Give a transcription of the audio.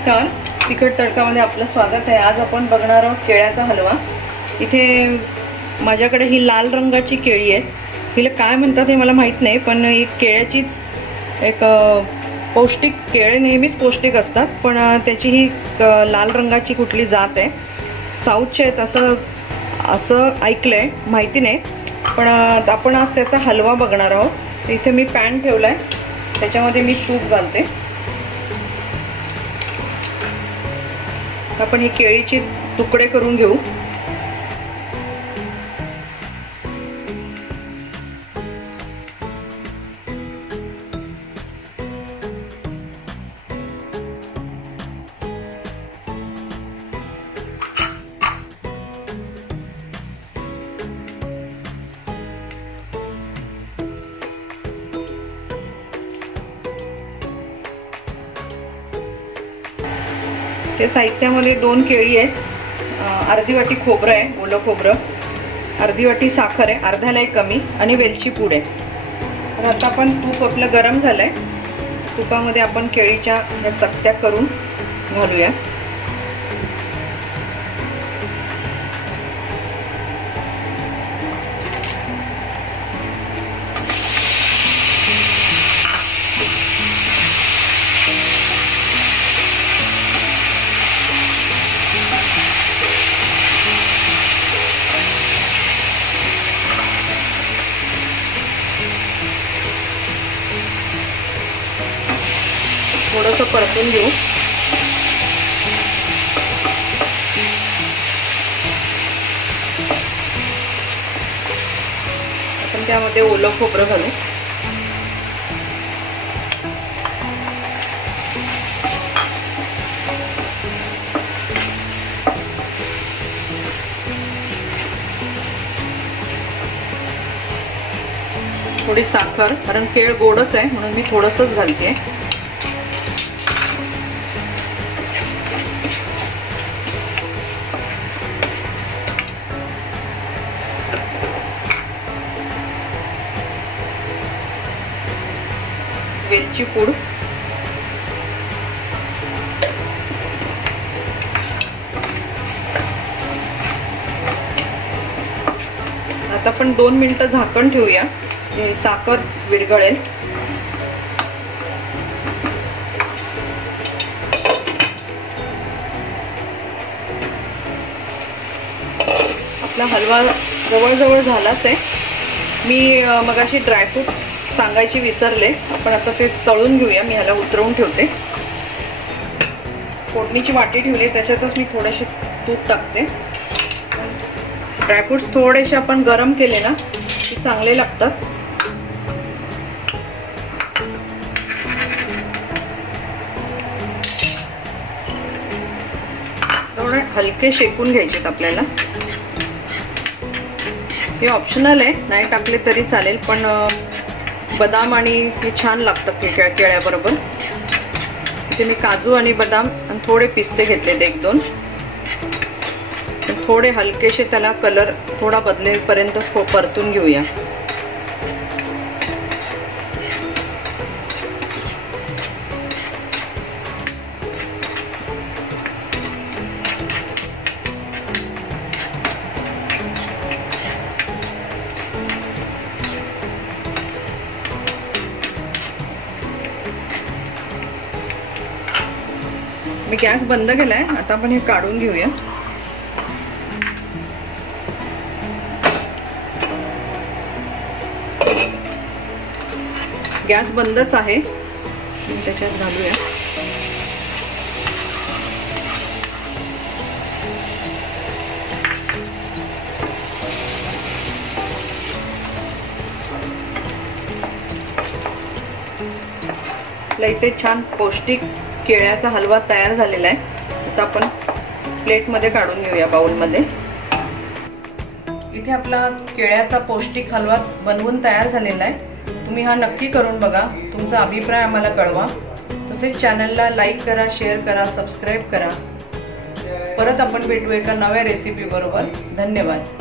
नमस्कार, तिखट तडकामध्ये आपलं स्वागत आहे। आज आपण बघणार आहोत केळ्याचा हलवा। इथे माझ्याकडे ही लाल रंगाची केळी आहे। हिला काय म्हणतात हे मला माहित नाही, पण ही केळ्याचीच एक पौष्टिक, केळे नेहमीच पौष्टिक असतात, पण त्याची ही लाल रंगाची कुठली जात आहे, साऊथची आहे असं ऐकलंय, माहिती नाही। पण आपण आज त्याचा हलवा बघणार आहोत। इथे मी पॅन ठेवलाय, त्याच्यामध्ये मी तूप घालते। आपण ही केळीचे तुकडे करून घेऊ। ते साहित्यामध्ये 2 केळी आहेत, अर्धी वाटी खोबरं आहे, ओलं खोबरं, अर्धी वाटी साखर आहे, अर्ध्याला एक कमी, आणि वेलची पूड आहे। तर आता आपण तूप आपलं गरम झालंय, तुपामध्ये आपण केळीच्या या चकत्या करून घालूया। थोडंसं परतून घेऊ। आपण त्यामध्ये ओलं खोबरं घालू। थोडी साखर, कारण केळ गोडच आहे म्हणून मी थोडंसंच घालते। वेलची पूड, आता आपण 2 मिनिटं झाकण ठेवूया, हे साखर विरघळेल। आपला हलवा जवळजवळ झालाच आहे। मी मगाशी ड्रायफ्रूट सांगायची विसरले, आपण आता ते तळून घेऊया। मी ह्याला उतरवून ठेवते। फोडणीची वाटी ठेवली, त्याच्यातच मी थोडेसे तूप टाकते। ड्रायफ्रूट्स थोडेसे आपण गरम केले ना की चांगले लागतात। थोडे हलके शेकून घ्यायचे आपल्याला। हे ऑप्शनल आहे, नाही टाकले तरी चालेल, पण बदाम आणि हे छान लागतात केळ्याबरोबर। इथे मी काजू आणि बदाम आणि थोडे पिस्ते घेतलेत, 1-2, थोडे हलकेसे त्याला कलर थोडा बदलेपर्यंत परतून घेऊया। मी गॅस बंद केलाय, आता आपण हे काढून घेऊया। गॅस बंदच आहे, त्याच्यात घालूया। आपला इथे छान पौष्टिक केळ्याचा हलवा तयार झालेला आहे। आता आपण प्लेटमध्ये काढून घेऊया, बाउलमध्ये। इथे आपला केळ्याचा पौष्टिक हलवा बनवून तयार झालेला आहे। तुम्ही हा नक्की करून बघा, तुमचा अभिप्राय आम्हाला कळवा। तसेच चॅनलला लाईक करा, शेअर करा, सबस्क्राईब करा। परत आपण भेटू एका नव्या रेसिपी बरोबर। धन्यवाद।